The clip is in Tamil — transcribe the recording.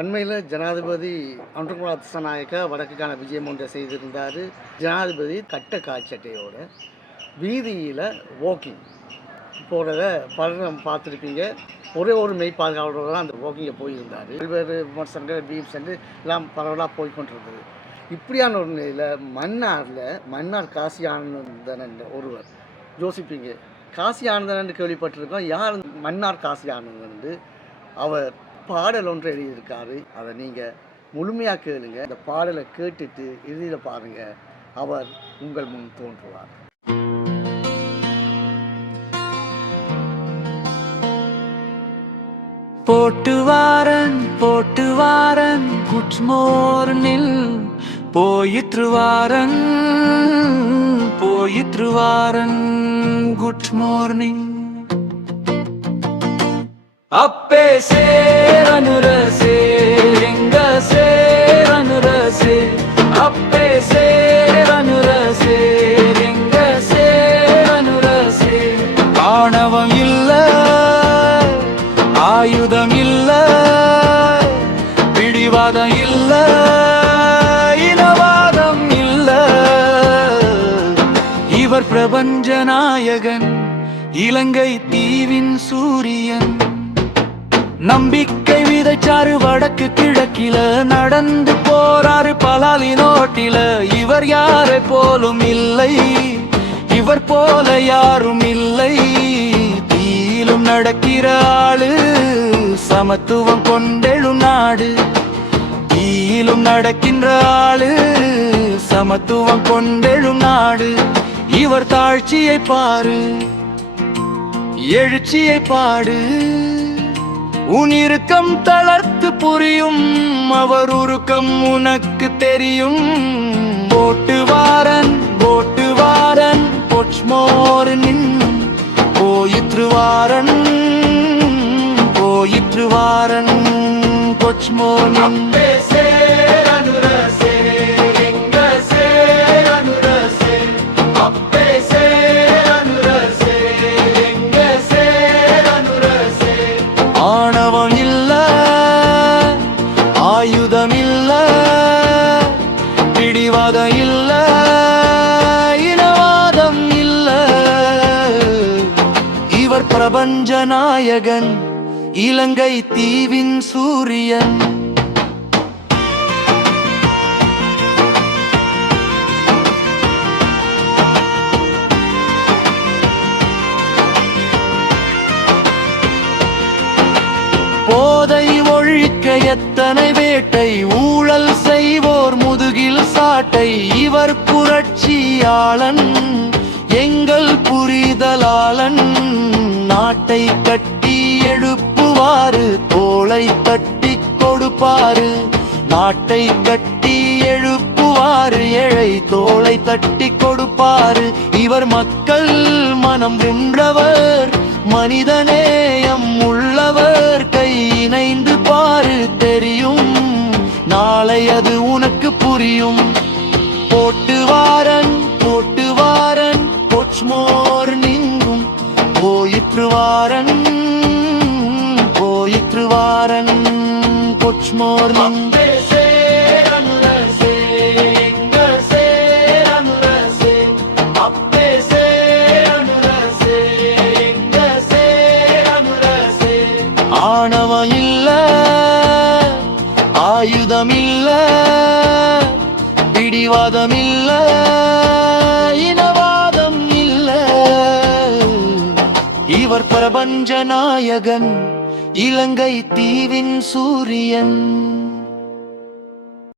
அண்மையில் ஜனாதிபதி அனுரகுமார திசாநாயக்க வடக்குக்கான விஜயம் ஒன்றை செய்திருந்தார். ஜனாதிபதி கட்ட காய்ச்சட்டையோட வீதியில் வாக்கிங் போகிறத பலரும் பார்த்துருப்பீங்க. ஒரே ஒரு மெய் பாதுகாவலரோடு தான் அந்த வாக்கிங்கை போயிருந்தார். பல்வேறு விமர்சனங்கள் பீம்ஸ் என்று எல்லாம் பரவலாக போய்கொண்டிருந்தது. இப்படியான ஒரு நிலையில் மன்னார் காசி ஆனந்தன் என்ற ஒருவர் யோசிப்பீங்க, காசி ஆனந்தன் என்று கேள்விப்பட்டிருக்கோம், யார் மன்னார் காசி ஆனந்தன் என்று. அவர் பாடல் ஒன்று எழுதியிருக்காரு. அதை நீங்கள் முழுமையாக கேளுங்க. அந்த பாடலை கேட்டுட்டு இறுதியில் பாருங்கள், அவர் உங்கள் முன் தோன்றுவார். போட்டு வாரன் குட் மார்னிங், போயிற்று வாரன் குட் மார்னிங். அப்பே சேரனுரசே எங்க சேரனுரசே, அப்பே சேரனுரசே எங்க சேரனுரசே. ஆணவம் இல்ல, ஆயுதம் இல்ல, பிடிவாதம் இல்ல, இனவாதம் இல்ல. இவர் பிரபஞ்ச நாயகன், இலங்கை தீவின் சூரியன். நம்பிக்கை விதைச்சாரு வடக்கு கிழக்கில, நடந்து போறாரு பலாலி நோட்டில. இவர் யாரை போலும் இல்லை, இவர் போல யாரும் இல்லை. தீயிலும் நடக்கிற ஆளு, சமத்துவம் கொண்டெழும் நாடு. தீயிலும் நடக்கின்ற ஆளு, சமத்துவம் கொண்டெழும் நாடு. இவர் தாழ்ச்சியை பாரு, எழுச்சியை பாடு. உன் இறுக்கம் தளர்த்து புரியும், அவர் உருக்கம் உனக்கு தெரியும். போட்டு வாரன் பொச்மோர்னிங், போயிற்று வாரன் பொச்மோர்னிங். ஆணவம் இல்ல, ஆயுதம் இல்ல, பிடிவாதம் இல்ல, இனவாதம் இல்ல. இவர் பிரபஞ்ச நாயகன், இலங்கை தீவின் சூரியன். போதை ஒழிக்க எத்தனை வேட்டை, ஊழல் செய்வோர் முதுகில் சாட்டை. இவர் புரட்சியாளன், எங்கள் புரிதலாளன். நாட்டை கட்டி எழுப்புவாரு, தோளை தட்டி கொடுப்பாரு. நாட்டை கட்டி எழுப்புவாரு, ஏழை தோளை தட்டி கொடுப்பாரு. இவர் மக்கள் மனம் வென்றவர், மனிதநேயம் உள்ளவர். கை இணைந்து பாரு, தெரியும் நாளை அது உனக்கு புரியும். போட்டு வாரன் பொச்மோர்னிங்கும், போயிற்று வாரன் பொச்மோர்னிங். ஆணவம் இல்ல, ஆயுதம் இல்ல, பிடிவாதம் இல்ல, இனவாதம் இல்ல. இவர் பிரபஞ்ச நாயகன், இலங்கை தீவின் சூரியன்.